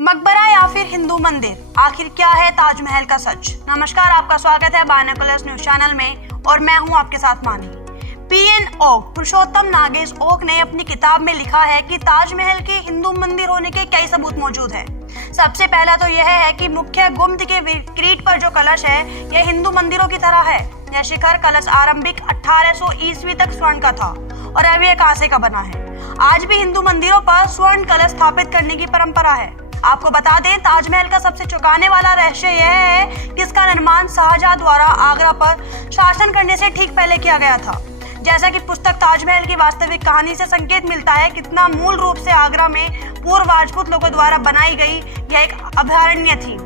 मकबरा या फिर हिंदू मंदिर, आखिर क्या है ताजमहल का सच। नमस्कार, आपका स्वागत है बायनोकुलर्स न्यूज चैनल में और मैं हूं आपके साथ मानी। पीएन ओक पुरुषोत्तम नागेश ओक ने अपनी किताब में लिखा है कि ताजमहल के हिंदू मंदिर होने के कई सबूत मौजूद हैं। सबसे पहला तो यह है कि मुख्य गुम्बद के किरीट पर जो कलश है यह हिंदू मंदिरों की तरह है। यह शिखर कलश आरंभिक 1800 ईस्वी तक स्वर्ण का था और अब यह कांसे का बना है। आज भी हिंदू मंदिरों पर स्वर्ण कलश स्थापित करने की परंपरा है। आपको बता दें, ताजमहल का सबसे चौंकाने वाला रहस्य यह है कि इसका निर्माण शाहजहां द्वारा आगरा पर शासन करने से ठीक पहले किया गया था। जैसा कि पुस्तक ताजमहल की वास्तविक कहानी से संकेत मिलता है, कितना मूल रूप से आगरा में पूर्व राजपूत लोगों द्वारा बनाई गई यह एक अभयारण्य थी।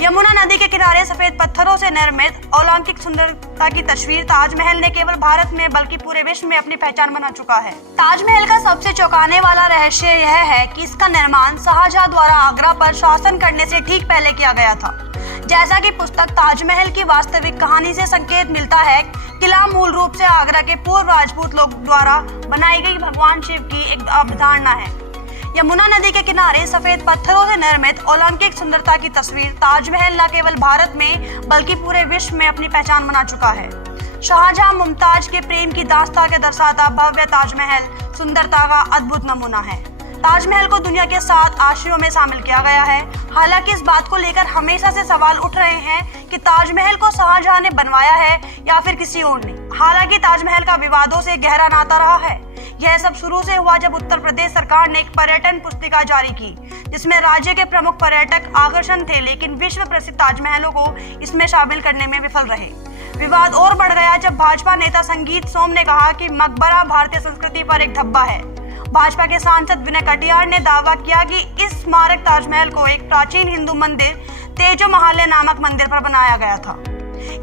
यमुना नदी के किनारे सफेद पत्थरों से निर्मित अलौकिक सुंदरता की तस्वीर ताजमहल ने केवल भारत में बल्कि पूरे विश्व में अपनी पहचान बना चुका है। ताजमहल का सबसे चौंकाने वाला रहस्य यह है कि इसका निर्माण शाहजहां द्वारा आगरा पर शासन करने से ठीक पहले किया गया था। जैसा कि पुस्तक ताजमहल की वास्तविक कहानी से संकेत मिलता है, किला मूल रूप से आगरा के पूर्व राजपूत लोग द्वारा बनाई गई भगवान शिव की एक अवधारणा है। यमुना नदी के किनारे सफेद पत्थरों से निर्मित अलौकिक सुंदरता की तस्वीर ताजमहल न केवल भारत में बल्कि पूरे विश्व में अपनी पहचान बना चुका है। शाहजहां मुमताज के प्रेम की दास्तां के दर्शाता भव्य ताजमहल सुंदरता का अद्भुत नमूना है। ताजमहल को दुनिया के 7 आश्चर्यों में शामिल किया गया है। हालांकि इस बात को लेकर हमेशा से सवाल उठ रहे हैं कि ताजमहल को शाहजहां ने बनवाया है या फिर किसी और ने। हालांकि ताजमहल का विवादों से गहरा नाता रहा है। यह सब शुरू से हुआ जब उत्तर प्रदेश सरकार ने एक पर्यटन पुस्तिका जारी की, जिसमें राज्य के प्रमुख पर्यटक आकर्षण थे, लेकिन विश्व प्रसिद्ध ताजमहलों को इसमें शामिल करने में विफल रहे। विवाद और बढ़ गया जब भाजपा नेता संगीत सोम ने कहा कि मकबरा भारतीय संस्कृति पर एक धब्बा है। भाजपा के सांसद विनय कटियार ने दावा किया कि इस स्मारक ताजमहल को एक प्राचीन हिंदू मंदिर तेजो महालय नामक मंदिर पर बनाया गया था।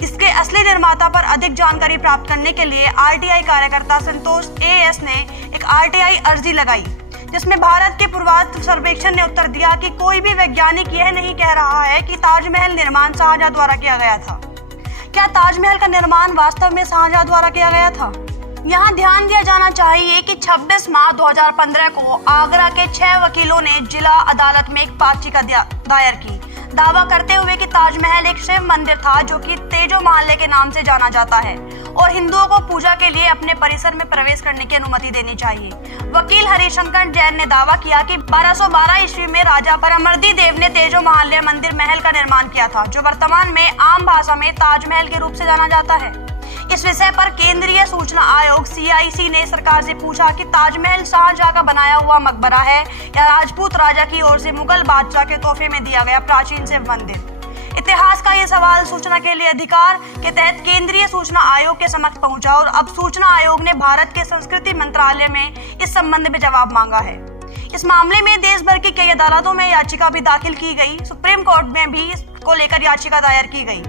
इसके असली निर्माता पर अधिक जानकारी प्राप्त करने के लिए आरटीआई कार्यकर्ता संतोष एएस ने एक आरटीआई अर्जी लगाई, जिसमें भारत के पुरातत्व सर्वेक्षण ने उत्तर दिया कि कोई भी वैज्ञानिक यह नहीं कह रहा है कि ताजमहल निर्माण शाहजहां द्वारा किया गया था। क्या ताजमहल का निर्माण वास्तव में शाहजहां द्वारा किया गया था? यहाँ ध्यान दिया जाना चाहिए कि 26 मार्च 2015 को आगरा के 6 वकीलों ने जिला अदालत में एक याचिका दायर की, दावा करते हुए कि ताजमहल एक शिव मंदिर था जो कि तेजो महालय के नाम से जाना जाता है और हिंदुओं को पूजा के लिए अपने परिसर में प्रवेश करने की अनुमति देनी चाहिए। वकील हरिशंकर जैन ने दावा किया कि 1212 ईस्वी में राजा परमर्दी देव ने तेजो महालय मंदिर महल का निर्माण किया था, जो वर्तमान में आम भाषा में ताजमहल के रूप से जाना जाता है। इस विषय पर केंद्रीय सूचना आयोग CIC ने सरकार से पूछा कि ताजमहल शाहजहां का बनाया हुआ मकबरा है या राजपूत राजा की ओर से मुगल बादशाह के तोहफे में दिया गया प्राचीन शिव मंदिर। इतिहास का ये सवाल सूचना के लिए अधिकार के तहत केंद्रीय सूचना आयोग के समक्ष पहुंचा और अब सूचना आयोग ने भारत के संस्कृति मंत्रालय में इस संबंध में जवाब मांगा है। इस मामले में देश भर की कई अदालतों में याचिका भी दाखिल की गई। सुप्रीम कोर्ट में भी इसको लेकर याचिका दायर की गई,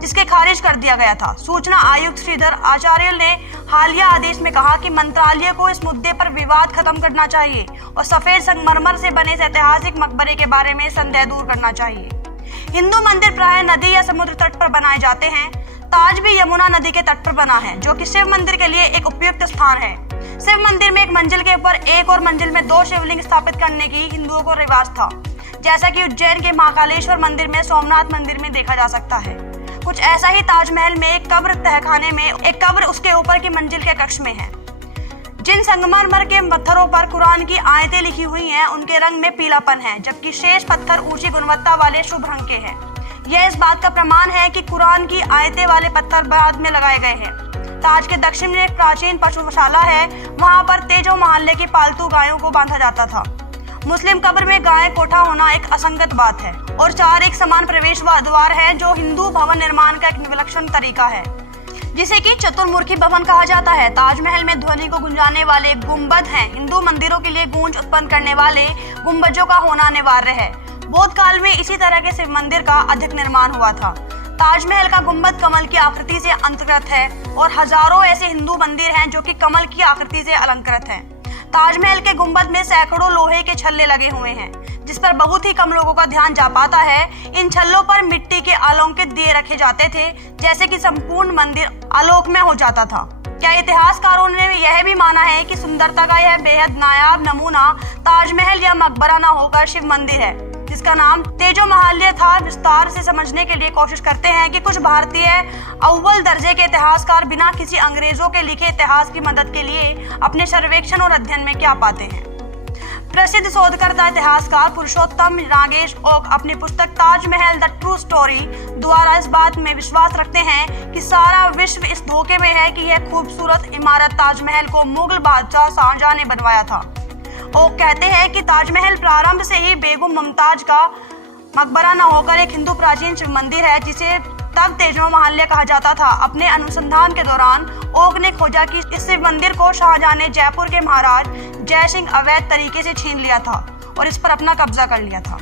जिसके खारिज कर दिया गया था। सूचना आयुक्त श्रीधर आचार्य ने हालिया आदेश में कहा कि मंत्रालय को इस मुद्दे पर विवाद खत्म करना चाहिए और सफेद संगमरमर से बने इस ऐतिहासिक मकबरे के बारे में संदेह दूर करना चाहिए। हिंदू मंदिर प्राय नदी या समुद्र तट पर बनाए जाते हैं। ताज भी यमुना नदी के तट पर बना है, जो कि शिव मंदिर के लिए एक उपयुक्त स्थान है। शिव मंदिर में एक मंजिल के ऊपर एक और मंजिल में 2 शिवलिंग स्थापित करने की हिंदुओं को रिवाज था, जैसा कि उज्जैन के महाकालेश्वर मंदिर में, सोमनाथ मंदिर में देखा जा सकता है। कुछ ऐसा ही ताजमहल में एक कब्र तहखाने में एक कब्र उसके ऊपर की मंजिल के कक्ष में है। जिन संगमरमर के पत्थरों पर कुरान की आयतें लिखी हुई हैं, उनके रंग में पीलापन है, जबकि शेष पत्थर ऊंची गुणवत्ता वाले शुभ रंग के हैं। यह इस बात का प्रमाण है कि कुरान की आयतें वाले पत्थर बाद में लगाए गए हैं। ताज के दक्षिण में एक प्राचीन पशुशाला है। वहां पर तेजो महालय की पालतू गायों को बांधा जाता था। मुस्लिम कब्र में गाय कोठा होना एक असंगत बात है और 4 एक समान प्रवेश द्वार है, जो हिंदू भवन निर्माण का एक विलक्षण तरीका है, जिसे कि चतुर्मुखी भवन कहा जाता है। ताजमहल में ध्वनि को गुंजाने वाले गुंबद हैं। हिंदू मंदिरों के लिए गूंज उत्पन्न करने वाले गुंबजों का होना अनिवार्य है। बौद्ध काल में इसी तरह के शिव मंदिर का अधिक निर्माण हुआ था। ताजमहल का गुंबद कमल की आकृति से अंतर्गत है और हजारों ऐसे हिंदू मंदिर हैं जो कि कमल की आकृति से अलंकृत हैं। ताजमहल के गुंबद में सैकड़ों लोहे के छल्ले लगे हुए हैं, जिस पर बहुत ही कम लोगों का ध्यान जा पाता है। इन छल्लों पर मिट्टी के अलंकृत दिए रखे जाते थे, जैसे कि संपूर्ण मंदिर आलोकमय हो जाता था। क्या इतिहासकारों ने यह भी माना है कि सुंदरता का यह बेहद नायाब नमूना ताजमहल या मकबरा न होकर शिव मंदिर है? जिसका नाम तेजो महाल्य था। विस्तार से समझने के लिए कोशिश करते हैं कि कुछ भारतीय अव्वल दर्जे के इतिहासकार बिना किसी अंग्रेजों के लिखे इतिहास की मदद के लिए अपने सर्वेक्षण और अध्ययन में क्या पाते हैं। प्रसिद्ध शोधकर्ता इतिहासकार पुरुषोत्तम नागेश ओक अपनी पुस्तक ताजमहल द ट्रू स्टोरी द्वारा इस बात में विश्वास रखते हैं कि सारा विश्व इस धोखे में है कि यह खूबसूरत इमारत ताजमहल को मुगल बादशाह शाहजहां ने बनवाया था। ओक कहते हैं कि ताजमहल प्रारंभ से ही बेगम मुमताज का मकबरा न होकर एक हिंदू प्राचीन शिव मंदिर है जिसे तब तेजो महाल्य कहा जाता था। अपने अनुसंधान के दौरान ओक ने खोजा कि इस शिव मंदिर को शाहजहां ने जयपुर के महाराज जय सिंह अवैध तरीके से छीन लिया था और इस पर अपना कब्जा कर लिया था।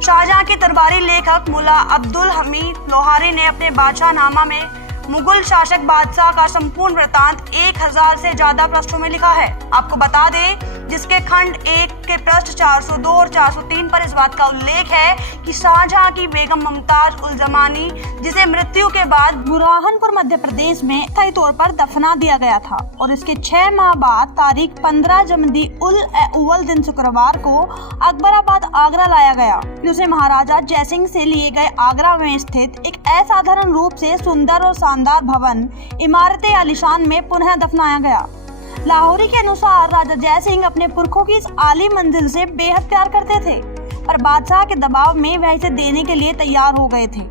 शाहजहां के दरबारी लेखक मुल्ला अब्दुल हमीद लोहारी ने अपने बादशाहनामा में मुगल शासक बादशाह का संपूर्ण वृत्तांत 1000 से ज्यादा पृष्ठों में लिखा है। आपको बता दें जिसके खंड 1 के पृष्ठ 402 और 403 पर इस बात का उल्लेख है कि शाहजहां की बेगम मुमताज उल जमानी जिसे मृत्यु के बाद बुरहानपुर मध्य प्रदेश में स्थायी तौर पर दफना दिया गया था और इसके 6 माह बाद तारीख 15 जमदी उल अव्वल दिन शुक्रवार को अकबराबाद आगरा लाया गया। उसे महाराजा जयसिंह से लिए गए आगरा में स्थित एक असाधारण रूप से सुंदर और शानदार भवन इमारतें आलीशान में पुनः दफनाया गया। लाहौरी के अनुसार राजा जयसिंह अपने पुरखों की इस आली मंजिल से बेहद प्यार करते थे, पर बादशाह के दबाव में वह इसे देने के लिए तैयार हो गए थे।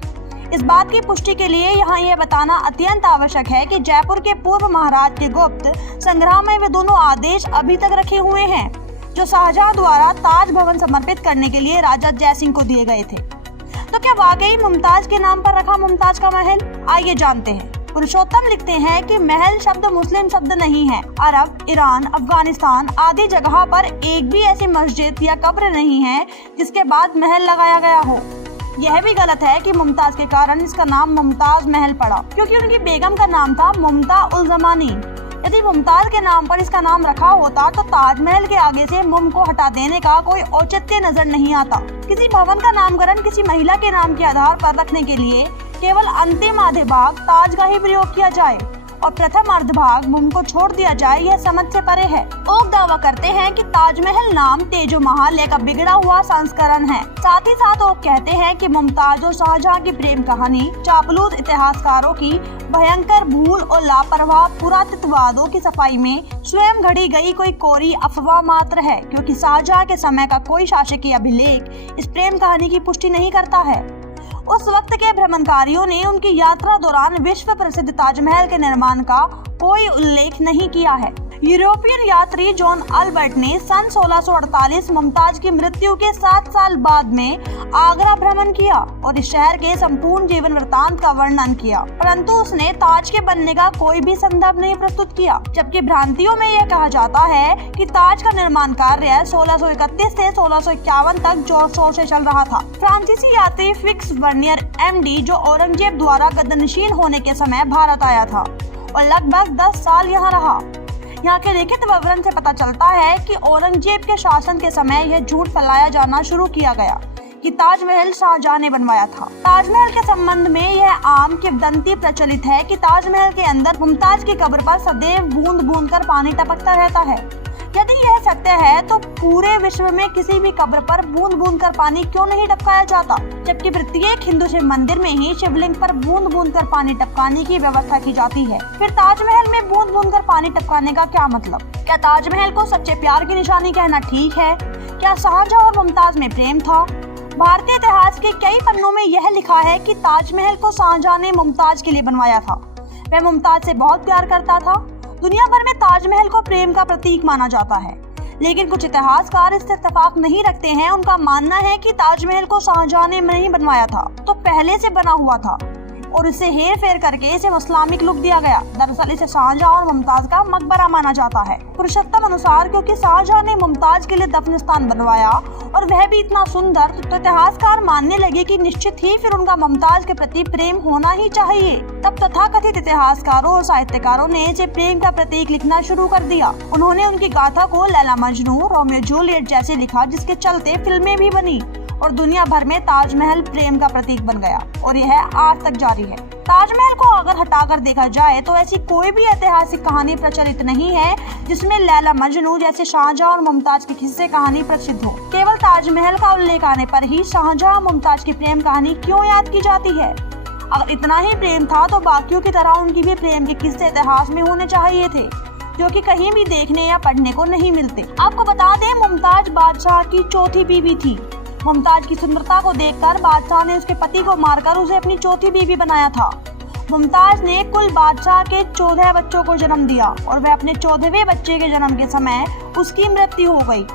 इस बात की पुष्टि के लिए यहाँ यह बताना अत्यंत आवश्यक है कि जयपुर के पूर्व महाराज के गुप्त संग्रह में वे दोनों आदेश अभी तक रखे हुए हैं जो शाहजहां द्वारा ताज भवन समर्पित करने के लिए राजा जयसिंह को दिए गए थे। तो क्या वाकई मुमताज के नाम पर रखा मुमताज का महल? आइए जानते हैं। पुरुषोत्तम लिखते हैं कि महल शब्द मुस्लिम शब्द नहीं है। अरब, ईरान, अफगानिस्तान आदि जगह पर एक भी ऐसी मस्जिद या कब्र नहीं है जिसके बाद महल लगाया गया हो। यह भी गलत है कि मुमताज के कारण इसका नाम मुमताज महल पड़ा क्योंकि उनकी बेगम का नाम था मुमता उल जमानी। यदि मुमताज के नाम पर इसका नाम रखा होता तो ताजमहल के आगे से मुम को हटा देने का कोई औचित्य नजर नहीं आता। किसी भवन का नामकरण किसी महिला के नाम के आधार पर रखने के लिए केवल अंतिम आधे भाग ताज का ही प्रयोग किया जाए और प्रथम अर्ध भाग मुम को छोड़ दिया जाए, यह समझ से परे है। ओक दावा करते हैं कि ताजमहल नाम तेजो महाल्य का बिगड़ा हुआ संस्करण है। साथ ही साथ ओक कहते हैं कि मुमताज और शाहजहां की प्रेम कहानी चापलूस इतिहासकारों की भयंकर भूल और लापरवाह पुरातत्ववादों की सफाई में स्वयं घड़ी गई कोई कोरी अफवाह मात्र है क्योंकि शाहजहां के समय का कोई शासकीय अभिलेख इस प्रेम कहानी की पुष्टि नहीं करता है। उस वक्त के भ्रमणकारियों ने उनकी यात्रा दौरान विश्व प्रसिद्ध ताजमहल के निर्माण का कोई उल्लेख नहीं किया है। यूरोपियन यात्री जॉन अल्बर्ट ने सन 1648 मुमताज की मृत्यु के 7 साल बाद में आगरा भ्रमण किया और इस शहर के संपूर्ण जीवन वृत्तांत का वर्णन किया, परंतु उसने ताज के बनने का कोई भी संदर्भ नहीं प्रस्तुत किया। जबकि भ्रांतियों में यह कहा जाता है कि ताज का निर्माण कार्य 1631 से 1651 तक जोर शोर से चल रहा था। फ्रांसीसी यात्री फिक्स वर्नियर MD जो औरंगजेब द्वारा गद्दनशीन होने के समय भारत आया था और लगभग 10 साल यहाँ रहा। यहाँ के लिखित विवरण से पता चलता है कि औरंगजेब के शासन के समय यह झूठ फैलाया जाना शुरू किया गया कि ताजमहल शाहजहां ने बनवाया था। ताजमहल के संबंध में यह आम किंवदंती प्रचलित है कि ताजमहल के अंदर मुमताज की कब्र पर सदैव बूंद बूंद कर पानी टपकता रहता है। यदि यह सत्य है तो पूरे विश्व में किसी भी कब्र पर बूंद बूंद कर पानी क्यों नहीं टपकाया जाता, जबकि प्रत्येक हिंदू शिव मंदिर में ही शिवलिंग पर बूंद बूंद कर पानी टपकाने की व्यवस्था की जाती है। फिर ताजमहल में बूंद बूंद कर पानी टपकाने का क्या मतलब? क्या ताजमहल को सच्चे प्यार की निशानी कहना ठीक है? क्या शाहजहां और मुमताज में प्रेम था? भारतीय इतिहास के कई पन्नों में यह लिखा है कि ताजमहल को शाहजहां ने मुमताज के लिए बनवाया था। वह मुमताज से बहुत प्यार करता था। दुनिया भर में ताजमहल को प्रेम का प्रतीक माना जाता है, लेकिन कुछ इतिहासकार इससे इत्तेफाक नहीं रखते हैं। उनका मानना है कि ताजमहल को शाहजहां ने नहीं बनवाया था, तो पहले से बना हुआ था और इसे हेर फेर करके इसे इस्लामिक लुक दिया गया। दरअसल इसे शाहजहां और मुमताज का मकबरा माना जाता है। पुरुषोत्तम अनुसार क्योंकि शाहजहां ने मुमताज के लिए दफन स्थान बनवाया और वह भी इतना सुंदर, तो इतिहासकार मानने लगे कि निश्चित ही फिर उनका मुमताज के प्रति प्रेम होना ही चाहिए। तब तथाकथित इतिहासकारों और साहित्यकारों ने इसे प्रेम का प्रतीक लिखना शुरू कर दिया। उन्होंने उनकी गाथा को लैला मजनू, रोमियो जूलियट जैसे लिखा, जिसके चलते फिल्में भी बनी और दुनिया भर में ताजमहल प्रेम का प्रतीक बन गया और यह आज तक जारी है। ताजमहल को अगर हटाकर देखा जाए तो ऐसी कोई भी ऐतिहासिक कहानी प्रचलित नहीं है जिसमें लैला मजनू जैसे शाहजहां और मुमताज की किस्से कहानी प्रसिद्ध हो। केवल ताजमहल का उल्लेख आने पर ही शाहजहां और मुमताज की प्रेम कहानी क्यों याद की जाती है? अगर इतना ही प्रेम था तो बाकियों की तरह उनकी भी प्रेम के किस्से इतिहास में होने चाहिए थे, जो कि कहीं भी देखने या पढ़ने को नहीं मिलते। आपको बता दें, मुमताज बादशाह की चौथी बीवी थी। मुमताज की सुंदरता को देखकर बादशाह ने उसके पति को मारकर उसे अपनी चौथी बीवी बनाया था। मुमताज ने कुल बादशाह के 14 बच्चों को जन्म दिया और वह अपने 14वें बच्चे के जन्म के समय उसकी मृत्यु हो गई।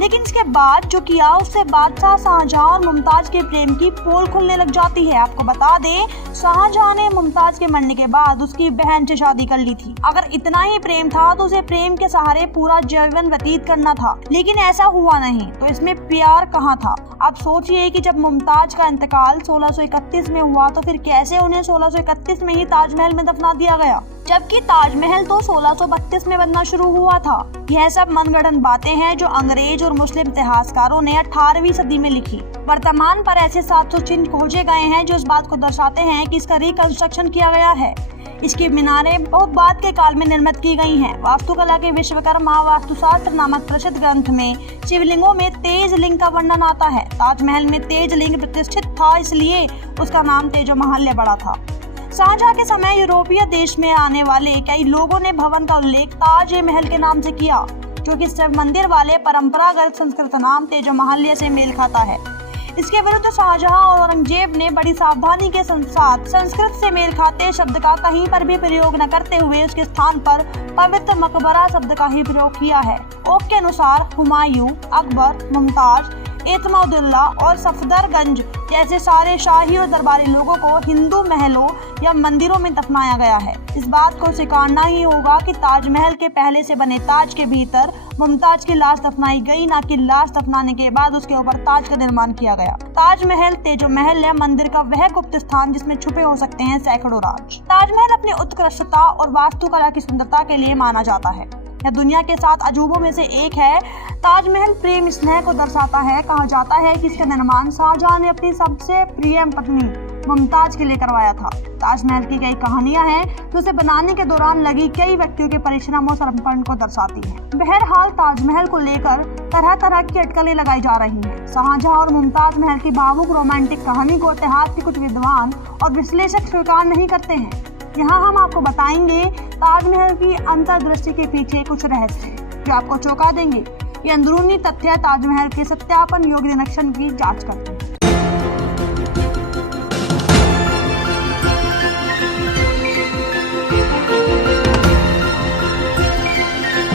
लेकिन इसके बाद जो किया उससे बादशाह शाहजहां और मुमताज के प्रेम की पोल खुलने लग जाती है। आपको बता दें, शाहजहां ने मुमताज के मरने के बाद उसकी बहन से शादी कर ली थी। अगर इतना ही प्रेम था तो उसे प्रेम के सहारे पूरा जीवन व्यतीत करना था, लेकिन ऐसा हुआ नहीं। तो इसमें प्यार कहाँ था? आप सोचिए कि जब मुमताज का इंतकाल 1631 में हुआ तो फिर कैसे उन्हें 1631 में ही ताजमहल में दफना दिया गया, जबकि ताजमहल तो 1632 में बनना शुरू हुआ था। यह सब मनगढ़ंत बातें हैं जो अंग्रेज और मुस्लिम इतिहासकारों ने 18वीं सदी में लिखी। वर्तमान पर ऐसे 700 चिन्ह खोजे गए हैं जो इस बात को दर्शाते हैं कि इसका रिकंस्ट्रक्शन किया गया है। इसकी मीनारें बहुत बाद के काल में निर्मित की गई हैं। वास्तुकला के विश्वकर्मा वास्तुशास्त्र नामक प्रसिद्ध ग्रंथ में शिवलिंगों में तेज लिंग का वर्णन आता है। ताजमहल में तेज लिंग प्रतिष्ठित था, इसलिए उसका नाम तेजोमहल पड़ा था। शाहजहां के समय यूरोपीय देश में आने वाले कई लोगों ने भवन का उल्लेख ताज-ए-महल के नाम से किया, जो कि शिव मंदिर वाले परंपरागत संस्कृत नाम तेजोमहल से मेल खाता है। इसके विरुद्ध शाहजहां और औरंगजेब ने बड़ी सावधानी के साथ संस्कृत से मेल खाते शब्द का कहीं पर भी प्रयोग न करते हुए उसके स्थान पर पवित्र मकबरा शब्द का ही प्रयोग किया है। ओक के अनुसार हुमायूं, अकबर, मुमताज, एतमादुल्ला और सफदरगंज जैसे सारे शाही और दरबारी लोगों को हिंदू महलों या मंदिरों में दफनाया गया है। इस बात को स्वीकारना ही होगा कि ताजमहल के पहले से बने ताज के भीतर मुमताज की लाश दफनाई गई, न कि लाश दफनाने के बाद उसके ऊपर ताज का निर्माण किया गया। ताजमहल तेजोमहल या मंदिर का वह गुप्त स्थान जिसमें छुपे हो सकते हैं सैकड़ों राज। ताजमहल अपनी उत्कृष्टता और वास्तुकला की सुंदरता के लिए माना जाता है। यह दुनिया के 7 अजूबों में से एक है। ताजमहल प्रेम स्नेह को दर्शाता है। कहा जाता है कि इसका निर्माण शाहजहां ने अपनी सबसे प्रिय पत्नी मुमताज के लिए करवाया था। ताजमहल की कई कहानियां हैं जो इसे बनाने के दौरान लगी कई व्यक्तियों के परिश्रम और समर्पण को दर्शाती हैं। बहरहाल ताजमहल को लेकर तरह तरह की अटकलें लगाई जा रही हैं। शाहजहां और मुमताज महल की भावुक रोमांटिक कहानी को इतिहास के कुछ विद्वान और विश्लेषक स्वीकार नहीं करते हैं। यहाँ हम आपको बताएंगे ताजमहल की अंतर्दृष्टि के पीछे कुछ रहस्य जो आपको चौंका देंगे। ये अंदरूनी तथ्य ताजमहल के सत्यापन योग्य नक्शन की जांच करते हैं।